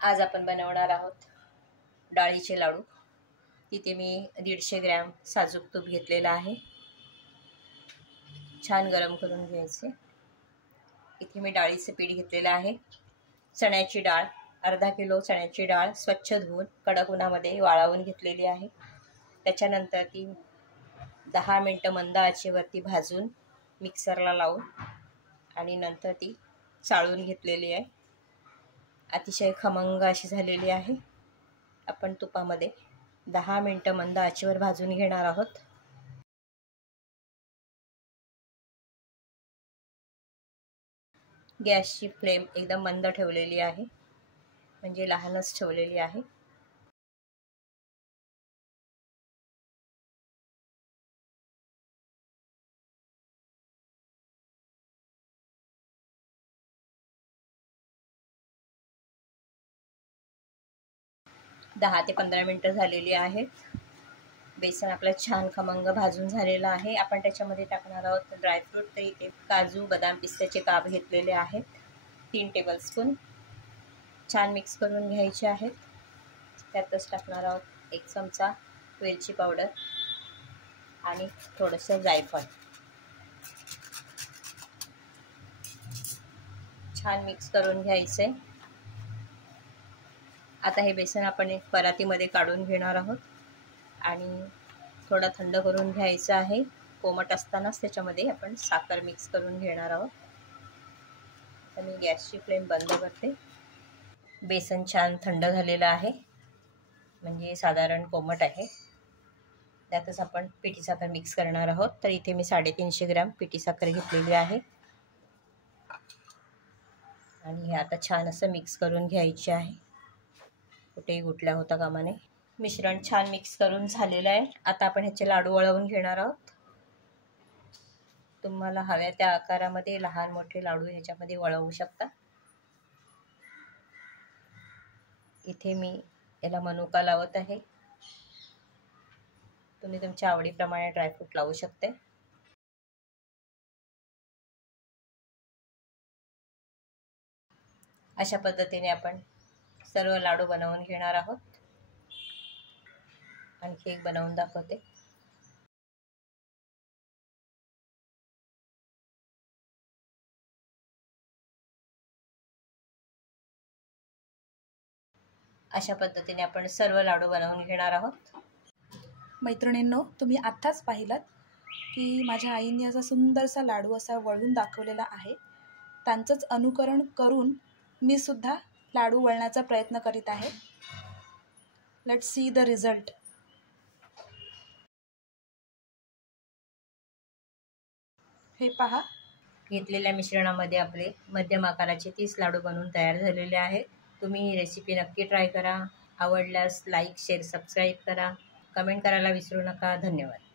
आज आपण बनवणार आहोत डाळीचे लाडू। तिथे मी 150 ग्रॅम साजूक तूप घेतलेला आहे, छान गरम करून घ्यायचे। इथे मी डाळीचे पीठ घेतलेले आहे। चण्याची डाळ अर्धा किलो चण्याची डाळ स्वच्छ धुवून कडक उन्हामध्ये वाळवून घेतलेली आहे। त्याच्यानंतर ती 10 मिनिटं मंद आचेवरती भाजून मिक्सरला लावून आणि नंतर ती चाळून घेतलेली आहे। अतिशय खमंग अशी झालेली आहे। आपण तुपामध्ये 10 मिनिटं मंद आचेवर भाजून घेणार आहोत। गॅसची फ्लेम एकदम मंद ठेवलेली आहे, म्हणजे लहानच ठेवलेली आहे। दहा ते 15 मिनिटं झालेली आहेत। बेसन आपलं छान खमंग भाजून झालेलं आहे। आपण त्याच्यामध्ये टाकणार आहोत ड्रायफ्रूट। तर इथे काजू बदाम पिस्त्याचे काप घेतलेले आहेत 3 टेबलस्पून, छान मिक्स करून घ्यायचे आहेत। त्यातच टाकणार आहोत 1 चमचा वेलची पावडर आणि थोडंसं जायफळ। छान मिक्स करून घ्यायचे। आता हे बेसन आपण एक परातीमध्ये काढून घेणार आहोत आणि थोडं थंड करून घ्यायचं आहे। कोमट असतानाच त्याच्यामध्ये आपण साखर मिक्स करून घेणार आहोत। तर मी गॅसची फ्लेम बंद करते। बेसन छान थंड झालेलं आहे, म्हणजे साधारण कोमट आहे। त्यातच आपण पिठी साखर मिक्स करणार आहोत। तर इथे मी 350 ग्रॅम पिठी साखर घेतलेली आहे आणि हे आता छान असं मिक्स करून घ्यायचे आहे, कुठेही गुटल्या होता कामा नये। मिश्रण छान मिक्स करून झालेलं आहे। आता आपण ह्याचे लाडू वळवून घेणार आहोत। तुम्हाला हव्या त्या आकारामध्ये लहान मोठे लाडू ह्याच्यामध्ये वळवू शकता। इथे मी याला मनुका लावत आहे, तुम्ही तुमच्या आवडीप्रमाणे ड्रायफ्रूट लावू शकते। अशा पद्धतीने आपण सर्व लाडू बनवून घेणार आहोत। आणखी एक बनवून दाखवते। अशा पद्धतीने आपण सर्व लाडू बनवून घेणार आहोत। मैत्रिणींनो, तुम्ही आत्ताच पाहिलात की माझ्या आईने असा सुंदरसा लाडू असा वळून दाखवलेला आहे। त्यांचंच अनुकरण करून मी सुद्धा लाडू वळण्याचा प्रयत्न करीत आहे। Let's see the result. हे पहा, घेतलेल्या मिश्रणामध्ये आपले मध्यम आकाराचे 30 लाडू बनवून तयार झालेले आहेत। तुम्ही ही रेसिपी नक्की ट्राय करा। आवडल्यास लाईक शेअर सबस्क्राईब करा, कमेंट करायला विसरू नका। धन्यवाद।